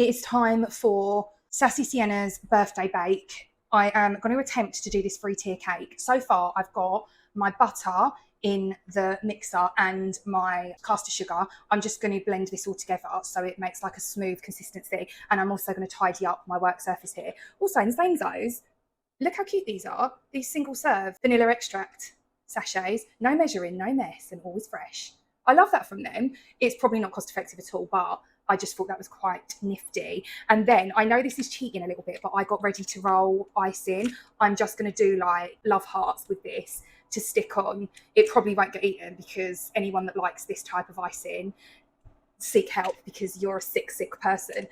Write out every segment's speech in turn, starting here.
it is time for Sassy Sienna's birthday bake. I am going to attempt to do this 3-tier cake. So far, I've got my butter in the mixer and my caster sugar. I'm just going to blend this all together so it makes like a smooth consistency. And I'm also going to tidy up my work surface here. Also, in the same those, look how cute these are. These single serve vanilla extract sachets, no measuring, no mess, and always fresh. I love that from them. It's probably not cost effective at all, but I just thought that was quite nifty. And then I know this is cheating a little bit, but I got ready to roll icing. I'm just going to do like love hearts with this to stick on. It probably won't get eaten because anyone that likes this type of icing, seek help because you're a sick person.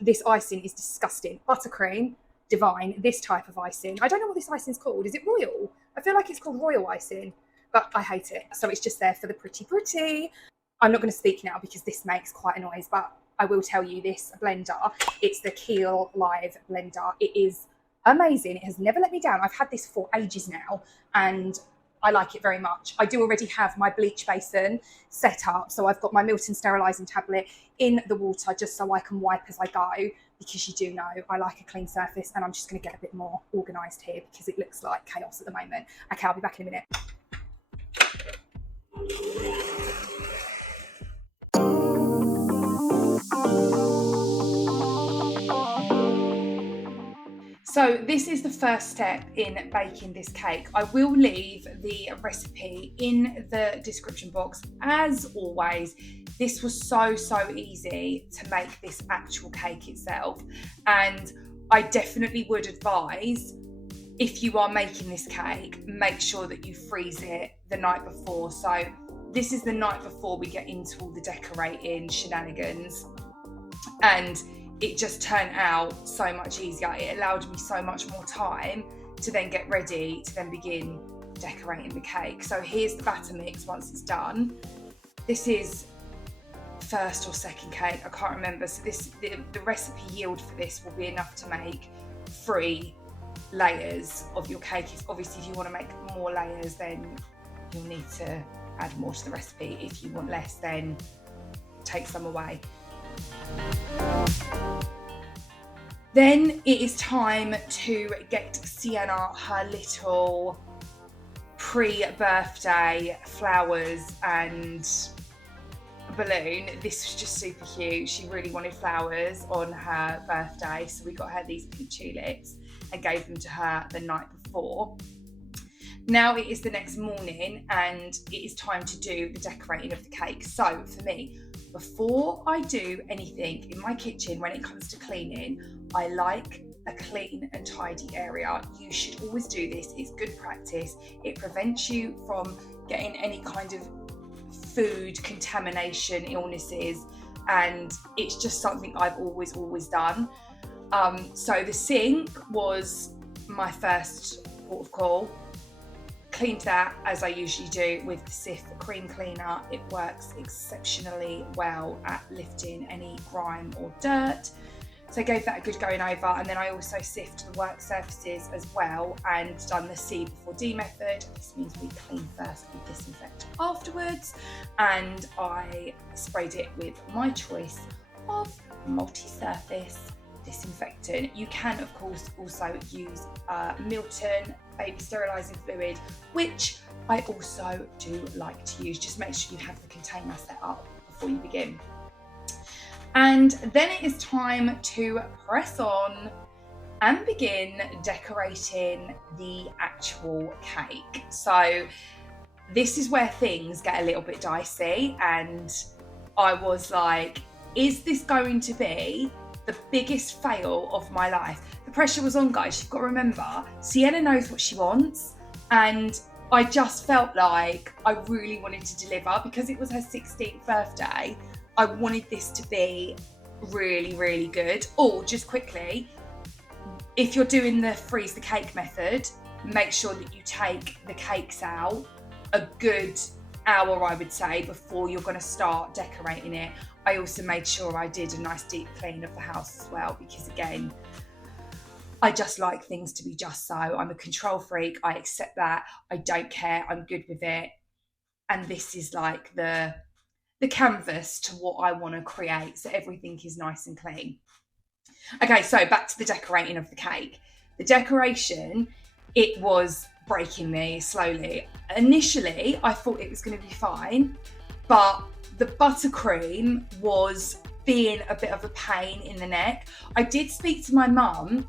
This icing is disgusting. Buttercream, divine. This type of icing. I don't know what this icing is called. Is it royal? I feel like it's called royal icing, but I hate it. So it's just there for the pretty. I'm not going to speak now because this makes quite a noise, but I will tell you this blender. It's the Keel Live blender. It is amazing. It has never let me down. I've had this for ages now and I like it very much. I do already have my bleach basin set up. So I've got my Milton sterilising tablet in the water just so I can wipe as I go, because you do know I like a clean surface, and I'm just going to get a bit more organised here because it looks like chaos at the moment. Okay, I'll be back in a minute. So this is the first step in baking this cake. I will leave the recipe in the description box. As always, this was so easy to make this actual cake itself. And I definitely would advise, if you are making this cake, make sure that you freeze it the night before. So this is the night before we get into all the decorating shenanigans. And it just turned out so much easier. It allowed me so much more time to then get ready to then begin decorating the cake. So here's the batter mix once it's done. This is first or second cake, I can't remember. So the recipe yield for this will be enough to make 3 layers of your cake. Obviously, if you want to make more layers, then you'll need to add more to the recipe. If you want less, then take some away. Then it is time to get Sienna her little pre-birthday flowers and balloon. This was just super cute. She really wanted flowers on her birthday, so we got her these pink tulips and gave them to her the night before. Now it is the next morning and it is time to do the decorating of the cake. So for me, before I do anything in my kitchen when it comes to cleaning, I like a clean and tidy area. You should always do this. It's good practice. It prevents you from getting any kind of food contamination illnesses, and it's just something I've always done. So the sink was my first port of call. Cleaned that as I usually do with the Sif cream cleaner. It works exceptionally well at lifting any grime or dirt. So I gave that a good going over, and then I also sifted the work surfaces as well and done the C before D method. This means we clean first, we disinfect afterwards, and I sprayed it with my choice of multi-surface disinfectant. You can of course also use Milton baby sterilising fluid, which I also do like to use. Just make sure you have the container set up before you begin. And then it is time to press on and begin decorating the actual cake. So this is where things get a little bit dicey, and I was like, is this going to be the biggest fail of my life? The pressure was on, guys. You've got to remember, Sienna knows what she wants, and I just felt like I really wanted to deliver because it was her 16th birthday. I wanted this to be really good. Oh, just quickly, if you're doing the freeze the cake method, make sure that you take the cakes out a good hour, I would say, before you're going to start decorating it. I also made sure I did a nice deep clean of the house as well, because again, I just like things to be just so. I'm a control freak. I accept that. I don't care. I'm good with it. And this is like the canvas to what I want to create, so everything is nice and clean. Okay, so back to the decorating of the cake. The decoration, it was breaking me slowly. Initially, I thought it was going to be fine, but the buttercream was being a bit of a pain in the neck. I did speak to my mum,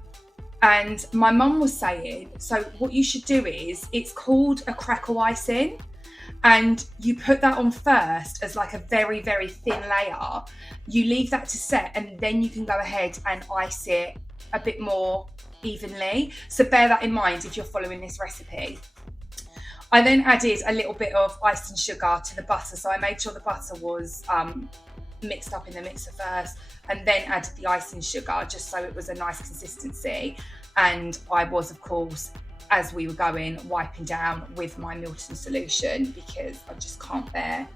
and my mum was saying, so what you should do is, it's called a crackle icing, and you put that on first as like a very, very thin layer. You leave that to set, and then you can go ahead and ice it a bit more evenly. So bear that in mind if you're following this recipe. I then added a little bit of icing sugar to the butter. So I made sure the butter was mixed up in the mixer first, and then added the icing sugar just so it was a nice consistency. And I was, of course, as we were going, wiping down with my Milton solution because I just can't bear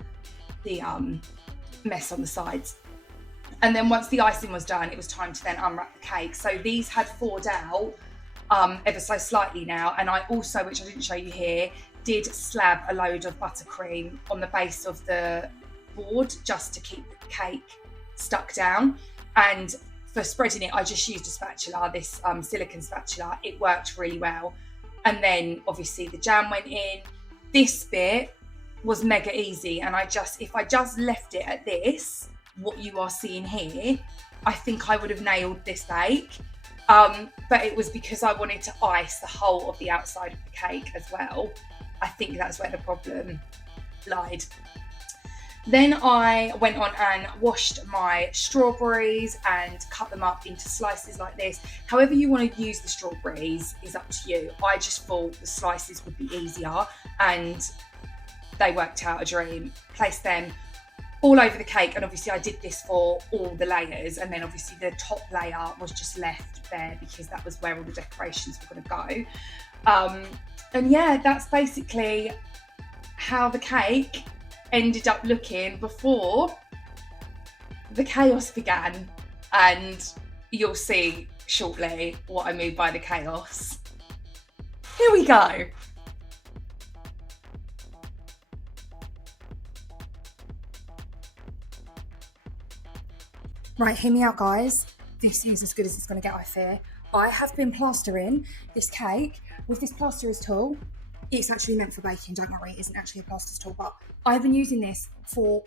the mess on the sides. And then once the icing was done, it was time to then unwrap the cake. So these had thawed out ever so slightly now. And I also, which I didn't show you here, did slab a load of buttercream on the base of the board just to keep the cake stuck down. And for spreading it, I just used a spatula, this silicone spatula. It worked really well. And then obviously the jam went in. This bit was mega easy. And if I just left it at this, what you are seeing here, I think I would have nailed this bake. But it was because I wanted to ice the whole of the outside of the cake as well. I think that's where the problem lied. Then I went on and washed my strawberries and cut them up into slices like this. However you want to use the strawberries is up to you. I just thought the slices would be easier, and they worked out a dream. Placed them all over the cake, and obviously I did this for all the layers, and then obviously the top layer was just left there because that was where all the decorations were going to go. And yeah, that's basically how the cake ended up looking before the chaos began, and you'll see shortly what I mean by the chaos. Here we go. Right, hear me out, guys. This is as good as it's going to get, I fear. I have been plastering this cake with this plasterer's tool. It's actually meant for baking, don't worry, it isn't actually a plasterer's tool, but I've been using this for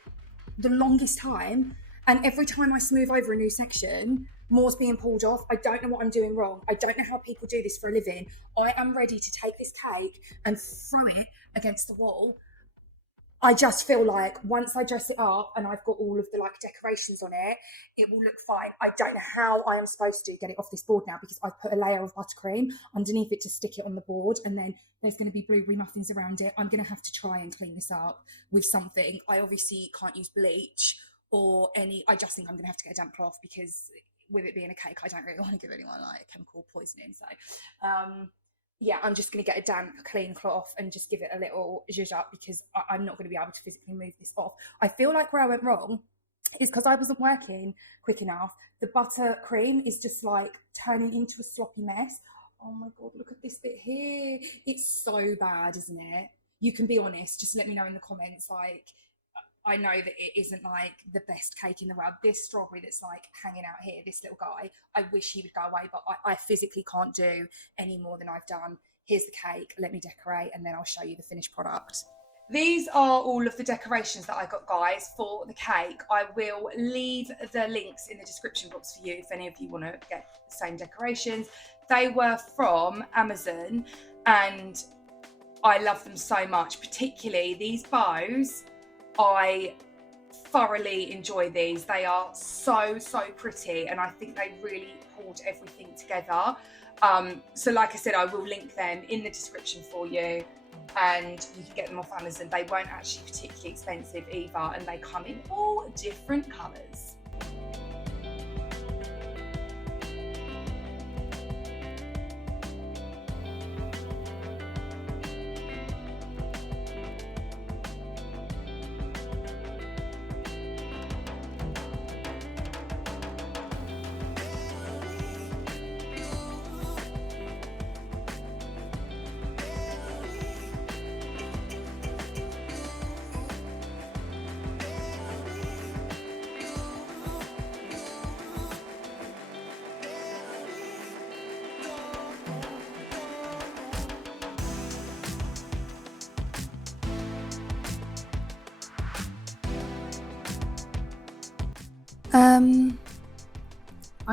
the longest time, and every time I smooth over a new section, more's being pulled off. I don't know what I'm doing wrong. I don't know how people do this for a living. I am ready to take this cake and throw it against the wall. I just feel like once I dress it up and I've got all of the decorations on it, it will look fine. I don't know how I am supposed to get it off this board now because I've put a layer of buttercream underneath it to stick it on the board, and then there's going to be blueberry muffins around it. I'm going to have to try and clean this up with something. I obviously can't use bleach or I just think I'm going to have to get a damp cloth because with it being a cake, I don't really want to give anyone chemical poisoning. So, yeah, I'm just going to get a damp, clean cloth and just give it a little zhuzh up because I'm not going to be able to physically move this off. I feel like where I went wrong is because I wasn't working quick enough. The buttercream is just turning into a sloppy mess. Oh my God, look at this bit here. It's so bad, isn't it? You can be honest. Just let me know in the comments. I know that it isn't the best cake in the world. This strawberry that's hanging out here, this little guy, I wish he would go away, but I physically can't do any more than I've done. Here's the cake, let me decorate, and then I'll show you the finished product. These are all of the decorations that I got, guys, for the cake. I will leave the links in the description box for you if any of you want to get the same decorations. They were from Amazon, and I love them so much, particularly these bows. I thoroughly enjoy these. They are so pretty, and I think they really pulled everything together. So like I said, I will link them in the description for you, and you can get them off Amazon. They weren't actually particularly expensive either, and they come in all different colours. I'm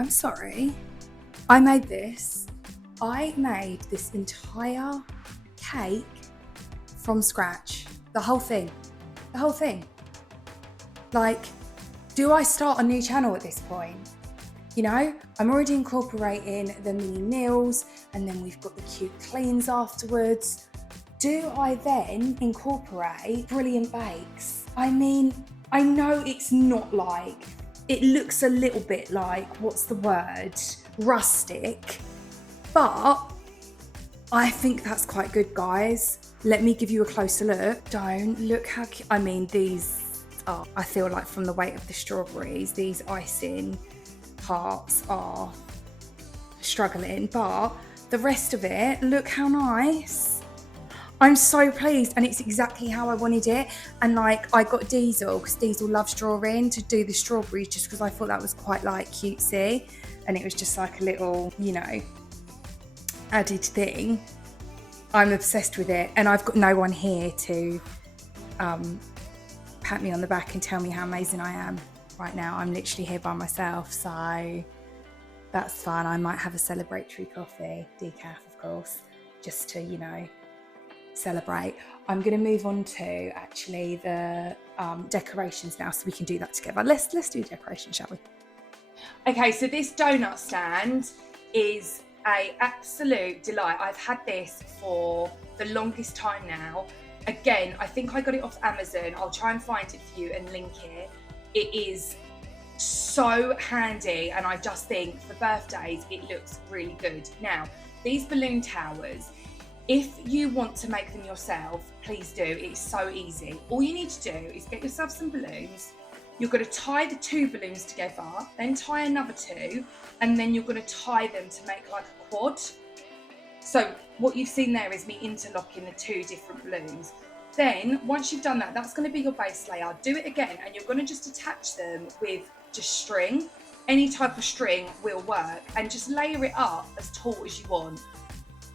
sorry. I made this entire cake from scratch. The whole thing. Like, do I start a new channel at this point? You know, I'm already incorporating the mini meals, and then we've got the cute cleans afterwards. Do I then incorporate brilliant bakes? I mean, I know it's not like, it looks a little bit like, what's the word? Rustic. But I think that's quite good, guys. Let me give you a closer look. Don't look how cute. I mean, these are, I feel like from the weight of the strawberries, these icing parts are struggling, but the rest of it, look how nice. I'm so pleased, and it's exactly how I wanted it. And like, I got Diesel, because Diesel loves drawing, to do the strawberries, just because I thought that was quite like cutesy, and it was just like a little, you know, added thing. I'm obsessed with it, and I've got no one here to pat me on the back and tell me how amazing I am right now. I'm literally here by myself, so that's fun. I might have a celebratory coffee, decaf of course, just to, you know, celebrate. I'm going to move on to actually the decorations now, so we can do that together. Let's do decoration, shall we? Okay, so this donut stand is an absolute delight. I've had this for the longest time now. Again, I think I got it off Amazon. I'll try and find it for you and link it. It is so handy, and I just think for birthdays it looks really good. Now, these balloon towers, if you want to make them yourself, please do. It's so easy. All you need to do is get yourself some balloons. You're going to tie the 2 balloons together, then tie another 2, and then you're going to tie them to make like a quad. So what you've seen there is me interlocking the 2 different balloons. Then once you've done that, that's going to be your base layer. Do it again, and you're going to just attach them with just string. Any type of string will work, and just layer it up as tall as you want.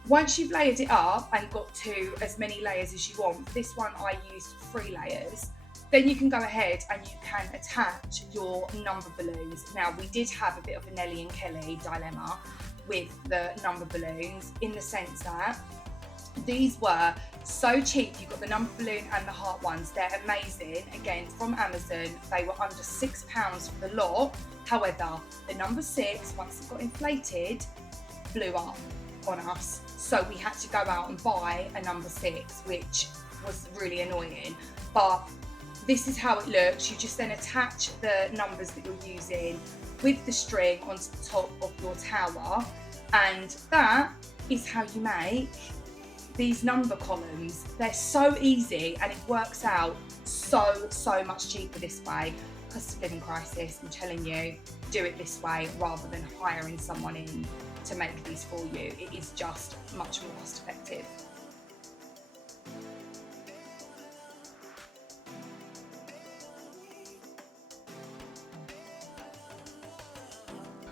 Once you've layered it up and got to as many layers as you want, this one I used 3 layers, then you can go ahead and you can attach your number balloons. Now, we did have a bit of a Nelly and Kelly dilemma with the number balloons, in the sense that these were so cheap. You got the number balloon and the heart ones. They're amazing. Again, from Amazon, they were under £6 for the lot. However, the number 6, once it got inflated, blew up on us. So we had to go out and buy a number 6, which was really annoying. But this is how it looks. You just then attach the numbers that you're using with the string onto the top of your tower, and that is how you make these number columns. They're so easy, and it works out so much cheaper this way. Cost of living crisis, I'm telling you, do it this way rather than hiring someone in to make these for you. It is just much more cost effective.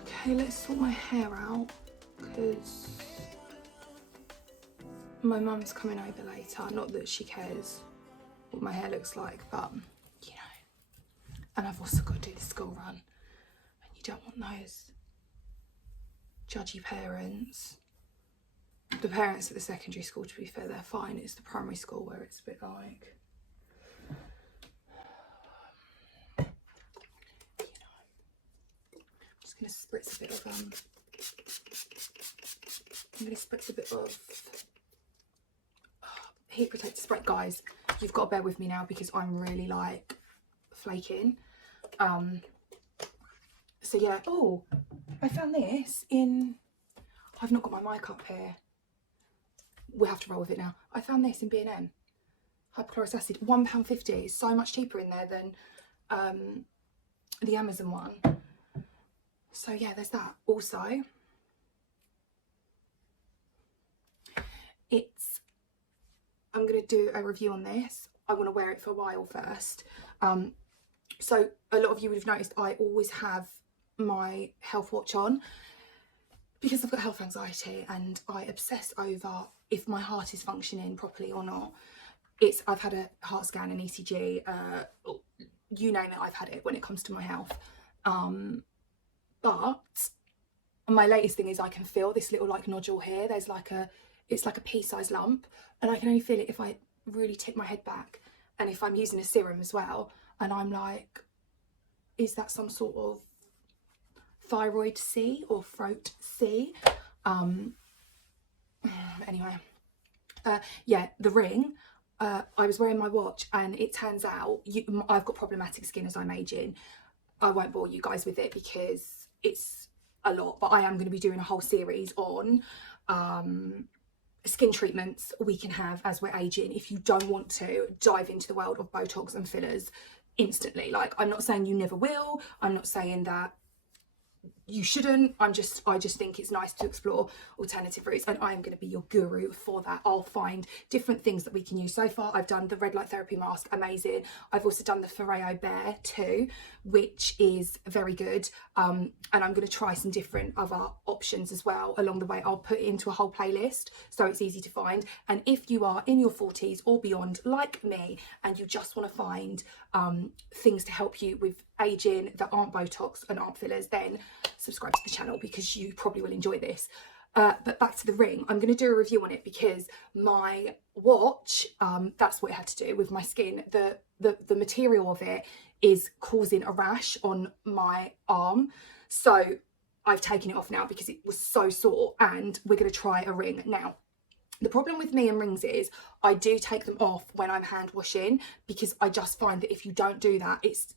Okay, let's sort my hair out, because my mum's coming over later. Not that she cares what my hair looks like, but you know. And I've also got to do the school run, and you don't want those judgy parents. The parents at the secondary school, to be fair, they're fine. It's the primary school where it's a bit like, you know. I'm just going to spritz a bit of heat protector spray. Guys, you've got to bear with me now, because I'm really like flaking. So yeah. Oh, I found this in, I've not got my mic up here. We'll have to roll with it now. I found this in B&M. Hypochlorous acid, £1.50. It's so much cheaper in there than the Amazon one. So yeah, there's that. Also, I'm going to do a review on this. I want to wear it for a while first. So a lot of you would have noticed I always have my health watch on, because I've got health anxiety and I obsess over if my heart is functioning properly or not. I've had a heart scan, an ECG, you name it, I've had it when it comes to my health. But my latest thing is I can feel this little like nodule here. There's like it's like a pea-sized lump, and I can only feel it if I really tip my head back, and if I'm using a serum as well. And I'm like, is that some sort of thyroid C or throat C? Anyway, yeah, the ring. I was wearing my watch, and it turns out I've got problematic skin as I'm aging. I won't bore you guys with it because it's a lot, but I am going to be doing a whole series on skin treatments we can have as we're aging if you don't want to dive into the world of Botox and fillers instantly. Like, I'm not saying you never will. I'm not saying that you shouldn't. I just think it's nice to explore alternative routes, and I am going to be your guru for that. I'll find different things that we can use. So far I've done the red light therapy mask, amazing. I've also done the Foreo Bear too, which is very good, and I'm going to try some different other options as well along the way. I'll put it into a whole playlist so it's easy to find. And if you are in your 40s or beyond like me, and you just want to find things to help you with aging that aren't Botox and aren't fillers, then subscribe to the channel because you probably will enjoy this. But back to the ring, I'm going to do a review on it because my watch, that's what it had to do with my skin. The material of it is causing a rash on my arm, so I've taken it off now because it was so sore, and we're going to try a ring now. The problem with me and rings is I do take them off when I'm hand washing, because I just find that if you don't do that, it's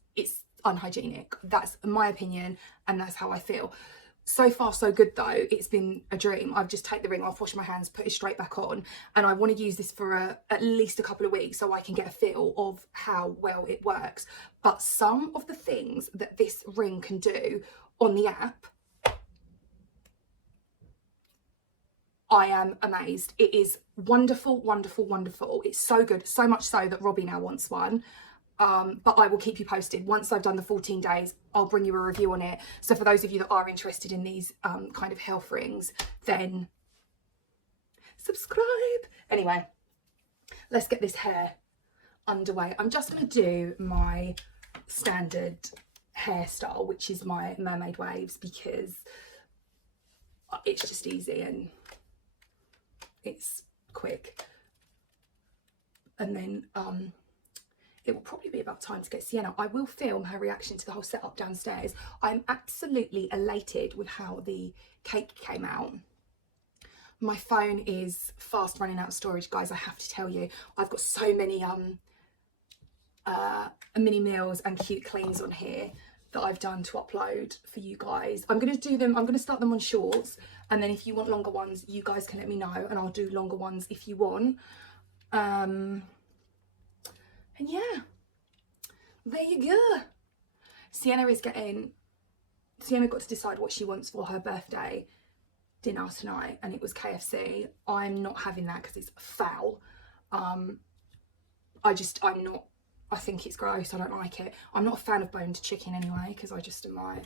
unhygienic. That's my opinion, and that's how I feel. So far so good though. It's been a dream. I've just take the ring off, wash my hands, put it straight back on, and I want to use this for at least a couple of weeks so I can get a feel of how well it works. But some of the things that this ring can do on the app, I am amazed. It is wonderful, wonderful, wonderful. It's so good, so much so that Robbie now wants one. But I will keep you posted. Once I've done the 14 days, I'll bring you a review on it. So for those of you that are interested in these kind of health rings, then subscribe. Anyway, let's get this hair underway. I'm just going to do my standard hairstyle, which is my mermaid waves, because it's just easy and it's quick. And then it will probably be about time to get Sienna. I will film her reaction to the whole setup downstairs. I'm absolutely elated with how the cake came out. My phone is fast running out of storage, guys, I have to tell you. I've got so many mini meals and cute cleans on here that I've done to upload for you guys. I'm going to do them, I'm going to start them on shorts, and then if you want longer ones, you guys can let me know, and I'll do longer ones if you want. And yeah, there you go. Sienna got to decide what she wants for her birthday dinner tonight, and it was KFC. I'm not having that because it's foul. I think it's gross. I don't like it. I'm not a fan of boned chicken anyway, because I just am like,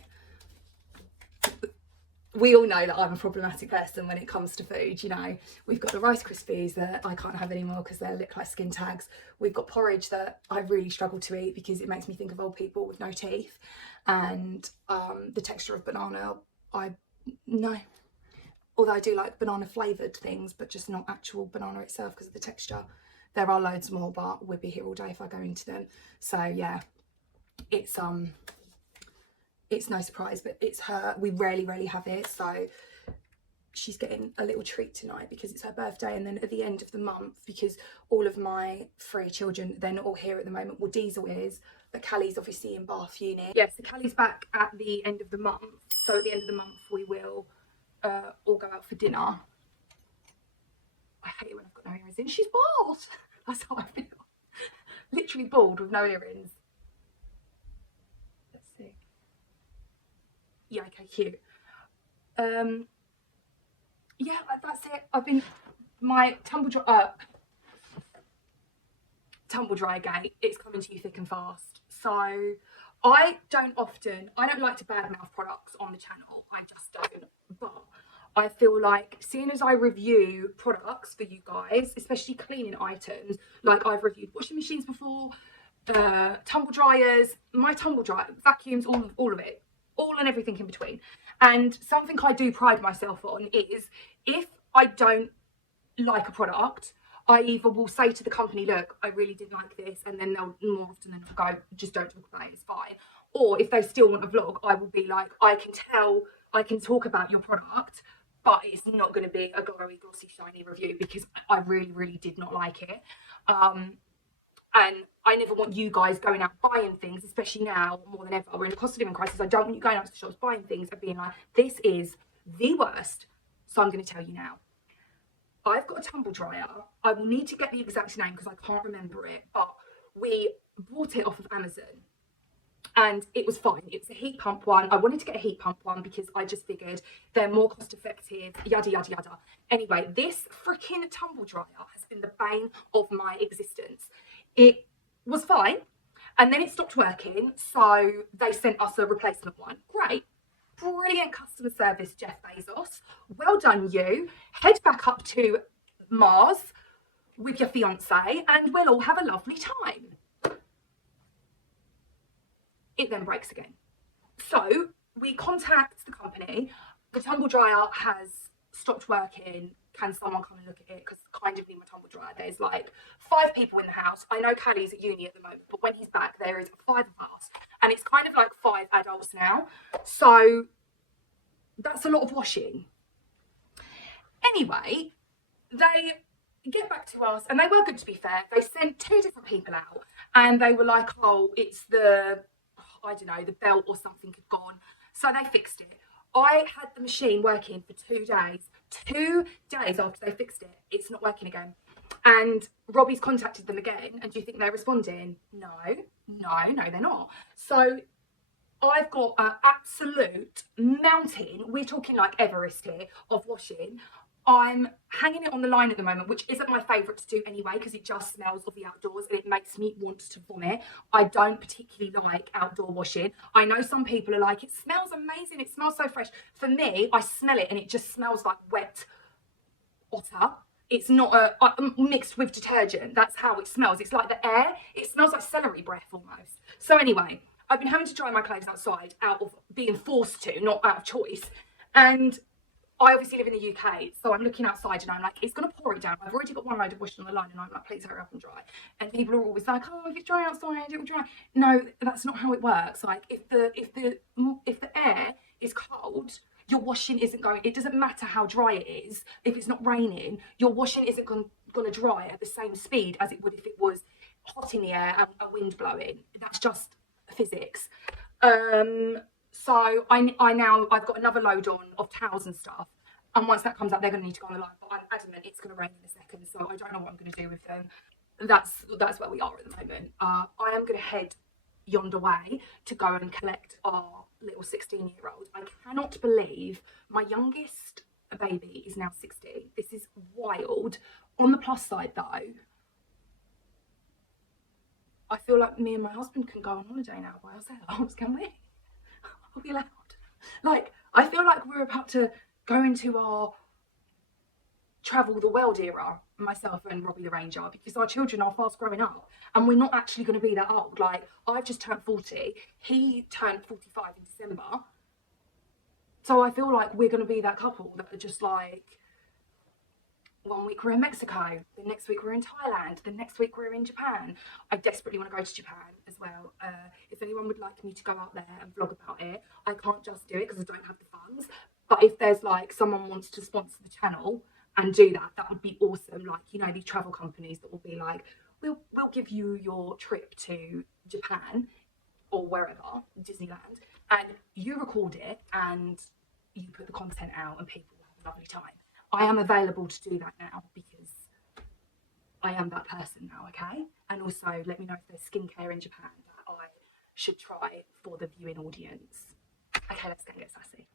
we all know that I'm a problematic person when it comes to food, you know. We've got the Rice Krispies that I can't have anymore because they look like skin tags. We've got porridge that I really struggle to eat because it makes me think of old people with no teeth. And the texture of banana, no. Although I do like banana flavoured things, but just not actual banana itself because of the texture. There are loads more, but we'd be here all day if I go into them. So yeah, it's no surprise, but it's her. We rarely have it, so she's getting a little treat tonight because it's her birthday. And then at the end of the month, because all of my 3 children, they're not all here at the moment. Well, Diesel is, but Callie's obviously in Bath Uni. Yeah, so Callie's back at the end of the month. So at the end of the month, we will all go out for dinner. I hate it when I've got no earrings in. She's bald. That's how I feel. Literally bald with no earrings. Let's see. Yeah, okay, cute. Yeah, that's it. I've been, my tumble dry gate, it's coming to you thick and fast. So I don't like to badmouth products on the channel. I just don't. But I feel like, seeing as I review products for you guys, especially cleaning items, like I've reviewed washing machines before, tumble dryers, my tumble dryer, vacuums, all of it. all and everything in between. And something I do pride myself on is if I don't like a product, I either will say to the company, look, I really didn't like this, and then they'll more often than not go, just don't talk about it, it's fine. Or if they still want a vlog, I will be like, I can tell, I can talk about your product, but it's not going to be a glowy, glossy, shiny review because I really, really did not like it. And I never want you guys going out buying things, especially now more than ever. We're in a cost of living crisis. I don't want you going out to the shops buying things and being like, this is the worst. So I'm going to tell you now. I've got a tumble dryer. I will need to get the exact name because I can't remember it, but we bought it off of Amazon and it was fine. It was a heat pump one. I wanted to get a heat pump one because I just figured they're more cost effective, yada, yada, yada. Anyway, this freaking tumble dryer has been the bane of my existence. It was fine and then it stopped working. So they sent us a replacement one. Great. Brilliant customer service, Jeff Bezos. Well done, you. Head back up to Mars with your fiance and we'll all have a lovely time. It then breaks again. So we contact the company. The tumble dryer has stopped working. Can someone come and look at it? Because kind of need my tumble dryer. There's like 5 people in the house. I know Callie's at uni at the moment, but when he's back, there is 5 of us. And it's kind of like 5 adults now. So that's a lot of washing. Anyway, they get back to us and they were good, to be fair. They sent 2 different people out and they were like, oh, it's the, I don't know, the belt or something had gone. So they fixed it. I had the machine working for 2 days. 2 days after they fixed it, it's not working again. And Robbie's contacted them again. And do you think they're responding? No, they're not. So I've got an absolute mountain, we're talking like Everest here, of washing. I'm hanging it on the line at the moment, which isn't my favourite to do anyway, because it just smells of the outdoors and it makes me want to vomit. I don't particularly like outdoor washing. I know some people are like, it smells amazing, it smells so fresh. For me, I smell it and it just smells like wet otter. It's not mixed with detergent. That's how it smells. It's like the air. It smells like celery breath almost. So anyway, I've been having to dry my clothes outside out of being forced to, not out of choice. And I obviously live in the UK, so I'm looking outside and I'm like, it's going to pour it down. I've already got one load of washing on the line and I'm like, please hurry up and dry. And people are always like, oh, if it's dry outside, it will dry. No, that's not how it works. Like if the air is cold, your washing isn't going, it doesn't matter how dry it is. If it's not raining, your washing isn't going to dry at the same speed as it would if it was hot in the air and a wind blowing. That's just physics. So I've got another load on of towels and stuff. And once that comes out, they're going to need to go on the line. But I'm adamant it's going to rain in a second. So I don't know what I'm going to do with them. That's where we are at the moment. I am going to head yonder way to go and collect our little 16-year-old. I cannot believe my youngest baby is now 16. This is wild. On the plus side, though, I feel like me and my husband can go on holiday now by ourselves, can we? Are we allowed? Like, I feel like we're about to go into our travel the world era, myself and Robbie the Ranger, because our children are fast growing up and we're not actually going to be that old. Like, I've just turned 40. He turned 45 in December. So I feel like we're going to be that couple that are just like, 1 week we're in Mexico, the next week we're in Thailand, the next week we're in Japan. I desperately want to go to Japan as well. If anyone would like me to go out there and vlog about it, I can't just do it because I don't have the funds. But if there's like someone wants to sponsor the channel and do that, that would be awesome. Like, you know, these travel companies that will be like, we'll give you your trip to Japan or wherever, Disneyland, and you record it and you put the content out and people will have a lovely time. I am available to do that now because I am that person now, okay? And also let me know if there's skincare in Japan that I should try for the viewing audience. Okay, let's go and get sassy.